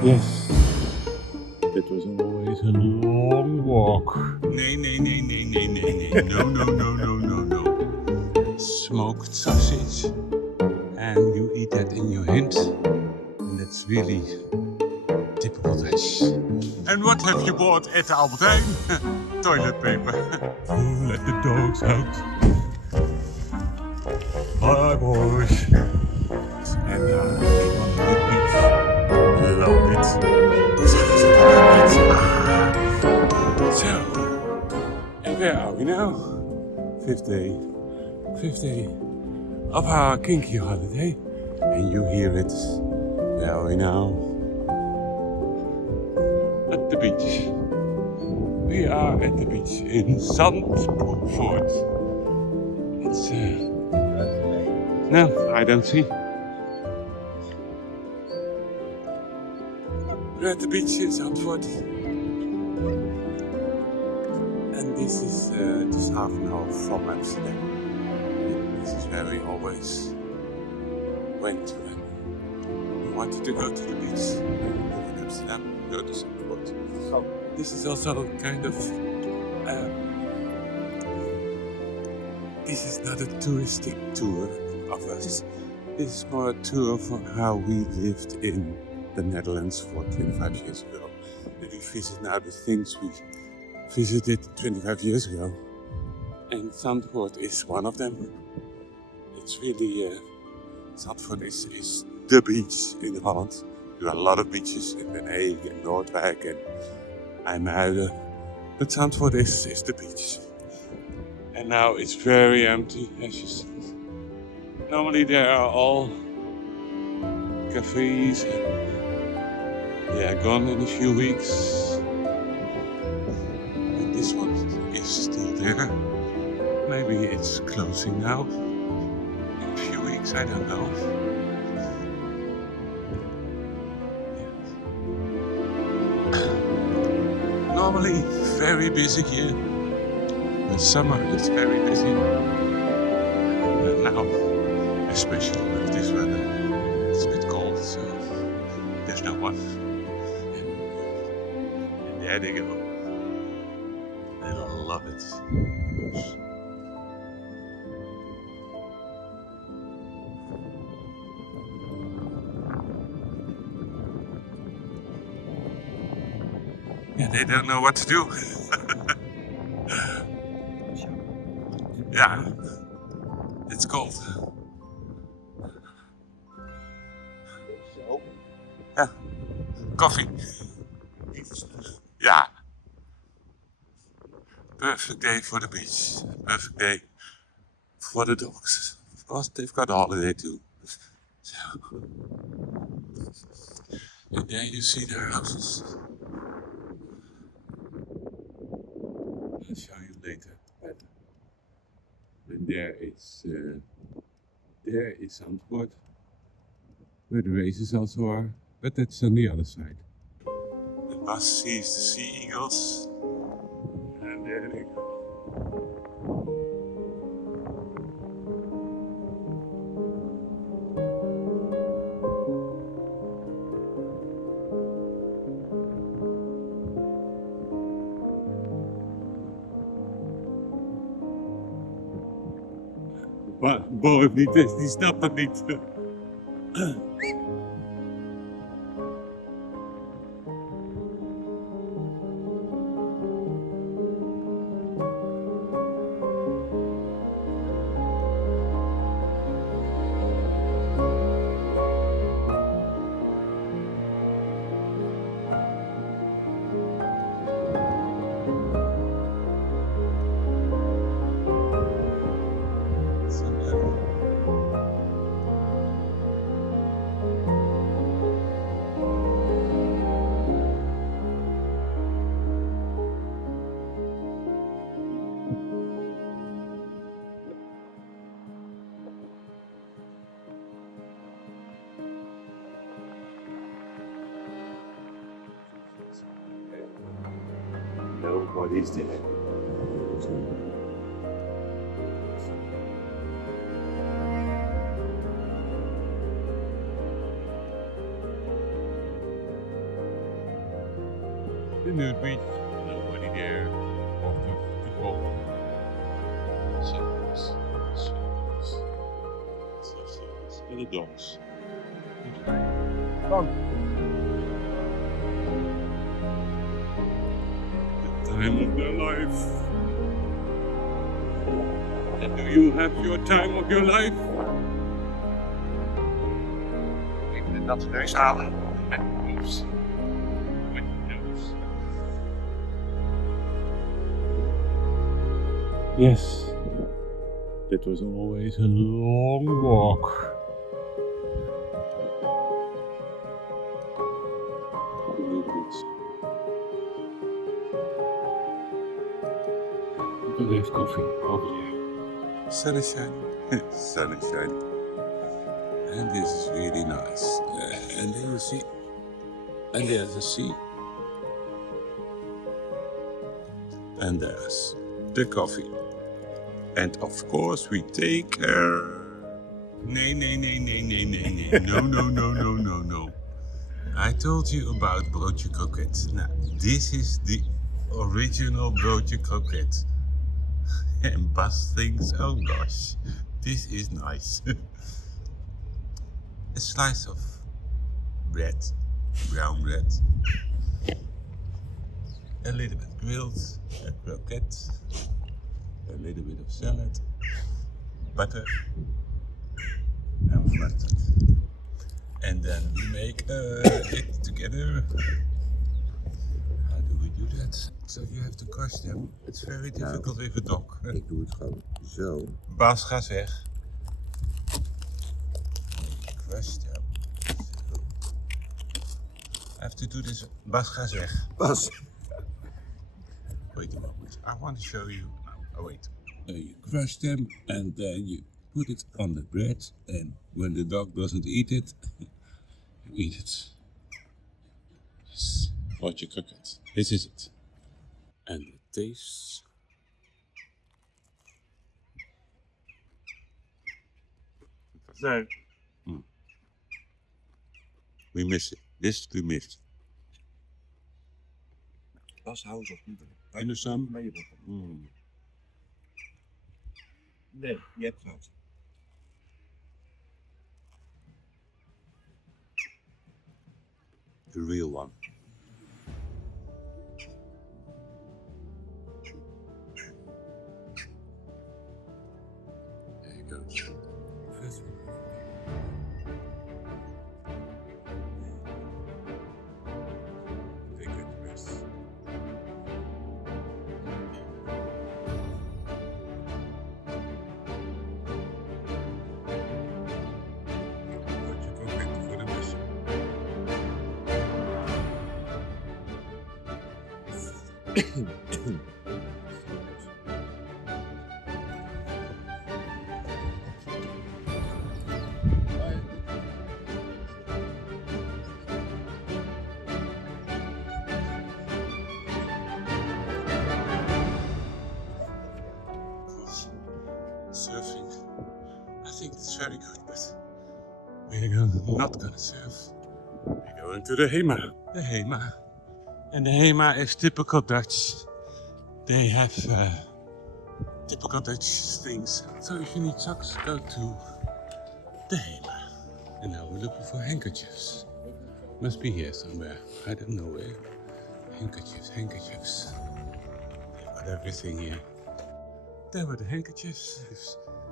Yes, it was always a long walk. Nee. No. Smoked sausage. And you eat that in your hand. And that's really typical Dutch. And what have you bought at the Albert Heijn? Toilet paper. Oh, let the dogs out. Bye, boys. And we want a good beach. Love it. So, and where are we now? Fifth day of our Kinky Holiday. And you hear it. Where are we now? At the beach. We are at the beach in Zandvoort. It's no, I don't see. We're at the beach in Zandvoort. And this is just half an hour from Amsterdam. This is where we always went when we wanted to go to the beach. In Amsterdam, go to Zandvoort. So this is also kind of this is not a touristic tour of us. This is more a tour for how we lived in the Netherlands for 25 years ago. And we visit now the things we visited 25 years ago. And Zandvoort is one of them. It's really, Zandvoort is the beach in Holland. There are a lot of beaches in Den Haag and Noordwijk and IJmuiden. But Zandvoort is the beach. And now it's very empty, as you see. Normally there are all cafes and they are gone in a few weeks. And this one is still there. Maybe it's closing now. In a few weeks, I don't know. Normally very busy here. The summer is very busy. And now, especially with this weather, it's a bit cold, so there's no one. And there they go. I love it. Yeah, they don't know what to do. Yeah, it's cold. Yeah, coffee. Yeah. Perfect day for the beach. Perfect day for the dogs. Of course, they've got a holiday too. So, and there you see the houses. I'll show you later better. And there is Zandvoort, where the races also are, but that's on the other side. The bus sees the sea eagles, and there they go. Bo heeft niet, die snapt het niet. Nobody's there. the Nudebeach, nobody there. After people. Shadows. And the dogs. The time of their life. And do you have your time of your life? Even dat neus halen. Oops. With nose. Yes, it was always a long walk. You can have coffee over there. Sun is shining. Sun is shining. And this is really nice. And there you see. And there's the sea. And there's the coffee. And of course we take Nee. No. I told you about broodje kroket. Now, this is the original broodje kroket. And Bas thinks, oh gosh, this is nice. A slice of bread, brown bread. A little bit grilled, a croquette, a little bit of salad, butter, and mustard. And then we make it together. How do we do that? So you have to crush them. It's very difficult with a dog. Ik doe het gewoon zo. Bas, ga weg. Crush them. So. I have to do this. Bas, ga weg. Bas. Wait a moment. I want to show you. Oh, wait. You crush them and then you put it on the bread. And when the dog doesn't eat it, you eat it. Yes. What you cook it. This is it. And it tastes. Nee. We miss it. This we missed. Bas, hou eens op. In the sun? Nee, je hebt gehad. The real one. There you go. Take it rest. What you cook it for the mission. Surfing, I think it's very good, but we're not gonna surf. We're going to the Hema. The Hema. And the Hema is typical Dutch. They have typical Dutch things. So if you need socks, go to the Hema. And now we're looking for handkerchiefs. Must be here somewhere. I don't know where. Handkerchiefs. They've got everything here. There were the handkerchiefs.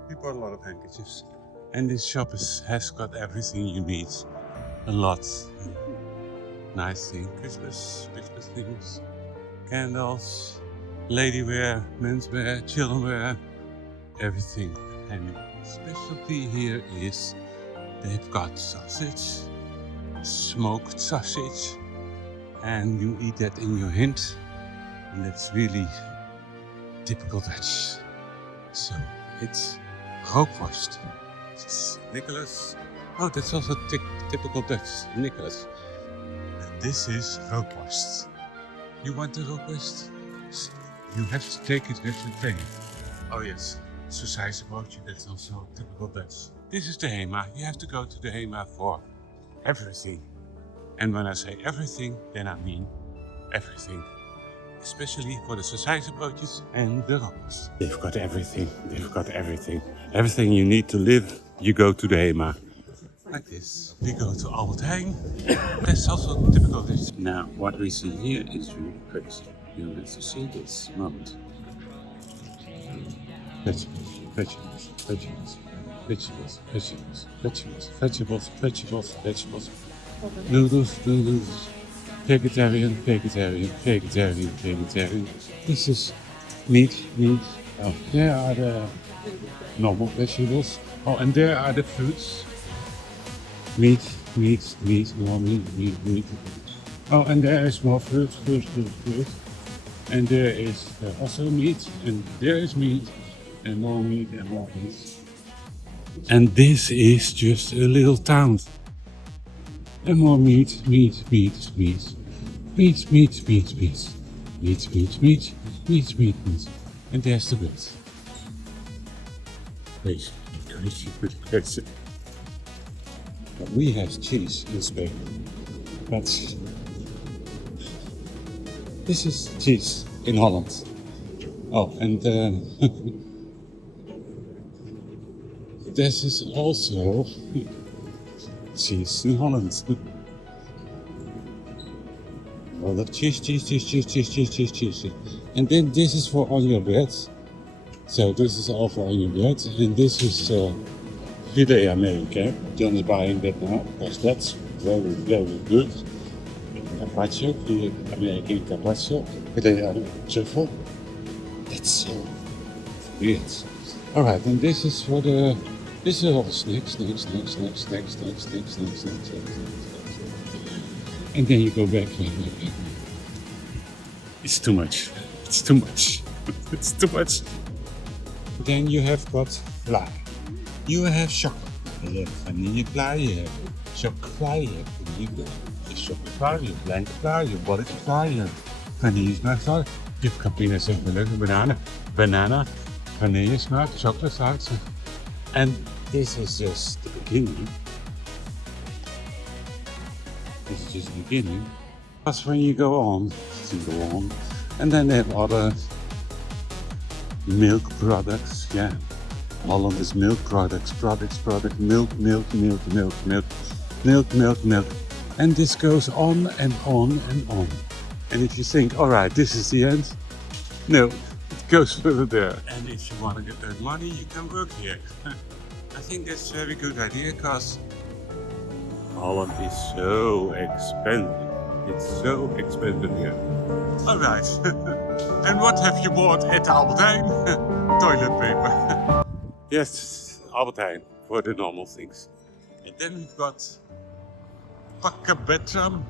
We bought a lot of handkerchiefs. And this shop has got everything you need. A lot. Nice thing. Christmas things. Candles. Lady wear, menswear, children wear. Everything. And specialty here is they've got sausage. Smoked sausage. And you eat that in your hand. And that's really typical Dutch. So it's rookworst. It's Nicholas. Oh, that's also typical Dutch. Nicholas. And this is rookworst. You want the rookworst? You have to take it with the plane. Oh yes, sausage broodje, that's also typical Dutch. This is the Hema. You have to go to the Hema for everything. And when I say everything, then I mean everything. Especially for the sausijzenbroodjes and the rappels. They've got everything. They've got everything. Everything you need to live, you go to the HEMA. Like this. We go to Albert Hein. That's also typical dish. Now, what we see here is really crazy. You have to see this moment. Vegetables, vegetables, vegetables, vegetables, vegetables, vegetables, vegetables, vegetables, vegetables. Noodles, noodles. Vegetarian, vegetarian, vegetarian, vegetarian. This is meat, meat. Oh, there are the normal vegetables. Oh, and there are the fruits. Meat, meat, meat, more meat, meat, meat. Oh, and there is more fruit, fruit, fruit, fruit. And there is also meat, and there is meat, and more meat, and more meat. And this is just a little town. And more meat, meat, meat, meat. Meat, meat, meat, meat. Meat, meat, meat, meat, meat, meat. And there's the bread. Crazy, crazy, crazy. But we have cheese in Spain. But this is cheese in Holland. Oh, and this is also cheese in Holland. All the cheese, cheese, cheese, cheese, cheese, cheese, cheese, cheese. And then this is for on your bread. So this is all for on your bread. And this is filet American. John is buying that now because that's very, very good. Carpaccio, filet American carpaccio. Filet truffle. That's so weird. Alright, and this is for the... This is all the snacks, snacks, snacks, snacks, snacks, snacks, snacks, snacks, snacks, snacks. And then you go back. It's too much. It's too much. It's too much. Then you have got fly. You have chocolate. You have vanilla fly. You have chocolate fly. You have vanilla. You have chocolate fly. You have blank fly. You have butter fly. You have vanilla smaak fly. You have campina banana. Banana. Vanilla smaak. Chocolate smaak. And this is just the beginning. This is just the beginning. That's when you go on, and then they have other milk products. Yeah, Holland is milk products, milk, milk, milk, milk, milk, milk, milk, milk, and this goes on and on and on. And if you think, all right, this is the end, no, it goes further there. And if you want to get that money, you can work here. I think that's a very good idea, because Holland is so expensive. It's so expensive here. Alright. And what have you bought at Albert Hein? Toilet paper. Yes, Albert Hein for the normal things. And then we've got Bakkerbetram,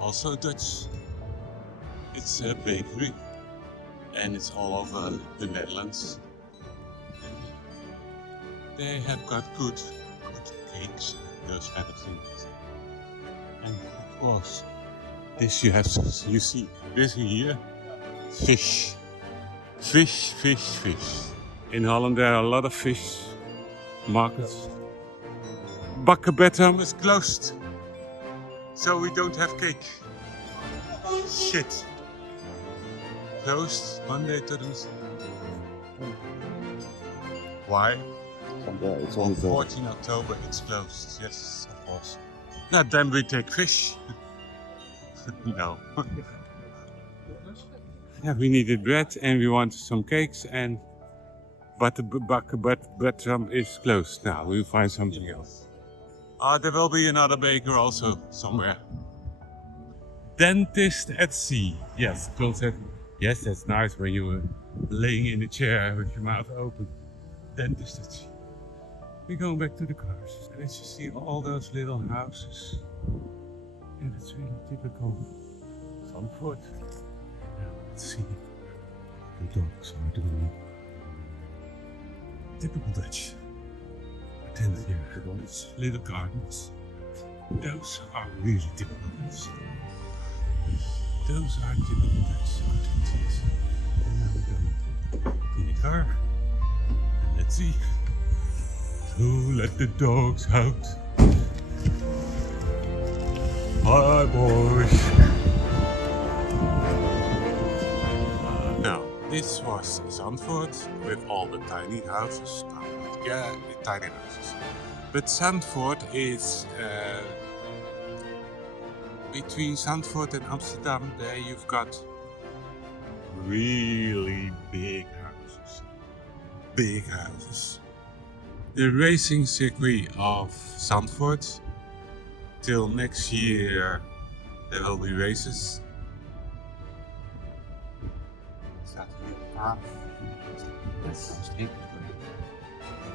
also Dutch. It's a bakery. And it's all over the Netherlands. They have got good cakes, those kind of things. And of course, this you see this here, fish. Fish, fish, fish. In Holland there are a lot of fish markets. Bakkerbetram is closed, so we don't have cake. Shit. Closed Monday to Tuesday. Why? It's On on 14 October it's closed, yes, of course. Now then we take fish. No. Yeah, we needed bread and we wanted some cakes, but the Bakkerbetram is closed now. We'll find something else. There will be another baker also somewhere. Dentist at sea. Yes, yes, that's nice when you were laying in a chair with your mouth open. Dentist at sea. We're going back to the cars, and as you see all those little houses, and it's really typical Zandvoort. Now let's see, the dogs are doing typical Dutch. Pretend here, those little gardens, those are really typical Dutch. Those are typical Dutch. And now we're going in the car, and let's see. So let the dogs out. Hi boys. this was Zandvoort with all the tiny houses. Yeah, the tiny houses. But Zandvoort is between Zandvoort and Amsterdam. There you've got really big houses. Big houses. The racing circuit of Zandvoort. Till next year there will be races. Staat hier op A.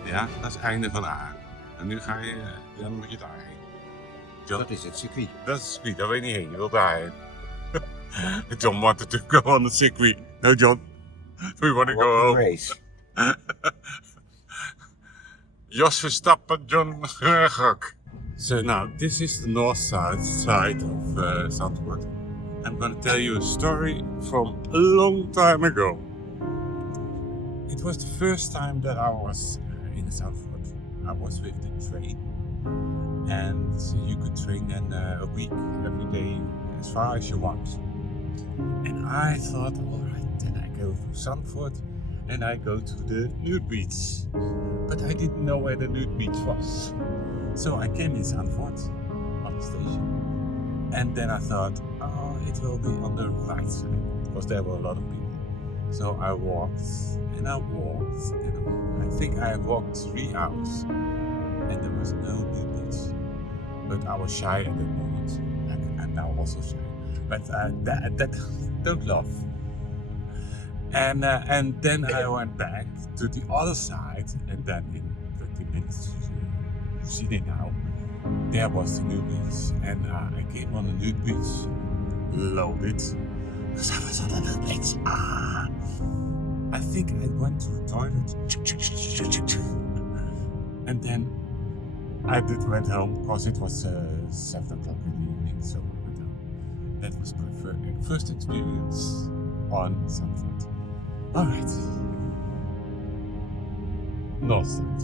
Ja, dat is het einde van A. En nu ga je, dan moet je daarheen. John, Dat is het circuit. dat is het circuit, daar wil je niet heen, je wilt daarheen. John wanted to go on the circuit. No, John, we want to go home. Race. Jos Verstappen, John Gergok. So now, this is the north side of Zandvoort. I'm going to tell you a story from a long time ago. It was the first time that I was in Zandvoort. I was with the train. And you could train then a week, every day, as far as you want. And I thought, alright, then I go to Zandvoort and I go to the Nudebeach. But I didn't know where the Nudebeach was. So I came in Zandvoort on the station. And then I thought, oh, it will be on the right side, because there were a lot of people. So I walked and I walked and I think I walked 3 hours and there was no Nudebeach. But I was shy at that moment. I'm now also shy. But that don't laugh. And then I went back to the other side, and then in 20 minutes, you've seen it now, there was the Nudebeach. And I came on the Nudebeach, loaded, because I was on the Nudebeach. I think I went to the toilet, and then I went home, because it was 7 o'clock in the evening, so I went home. That was my first experience on Zandvoort. Alright. North side.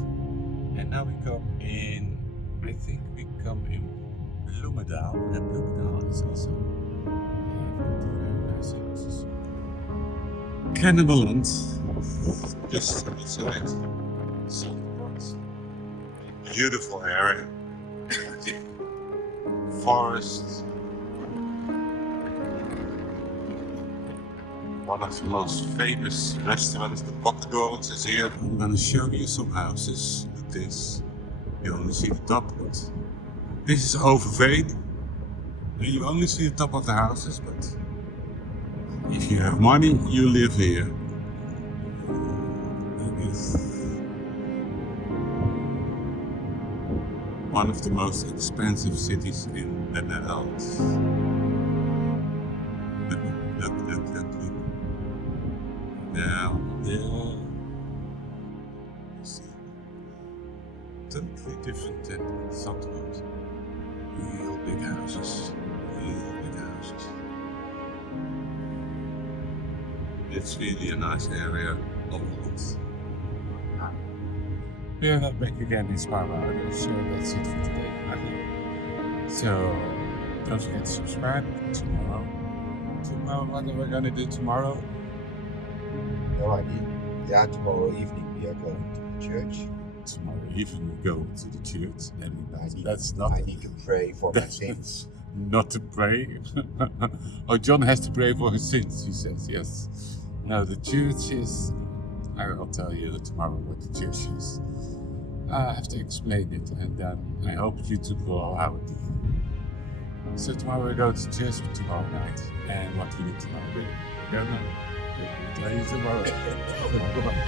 And now we come in, I think we come in Bloemendaal. And Bloemendaal is also, they've got very nice houses. Kennemerland, just outside Zandvoort. Beautiful area. Forests. One of the most famous restaurants, the Bakkedorens, is here. I'm gonna show you some houses. Look at this. You only see the top of it. This is Overveen. You only see the top of the houses, but if you have money, you live here. It is one of the most expensive cities in the Netherlands. Look. Now, you see, totally different than Zandvoort. Real big houses. It's really a nice area of Holland. We are not back again in Spaarwouden, so that's it for today, I think. So, don't forget to subscribe tomorrow. What are we gonna do tomorrow? No idea. Yeah, tomorrow evening we are going to the church. Tomorrow evening we go to the church, and I need to pray for my sins. Not to pray. Oh, John has to pray for his sins, he says, yes. No, the church is, I will tell you tomorrow what the church is. I have to explain it, and then I hope you two will allow it. So tomorrow we go to church tomorrow night, and what we do tomorrow, we don't know. Tell you tomorrow. Bye-bye.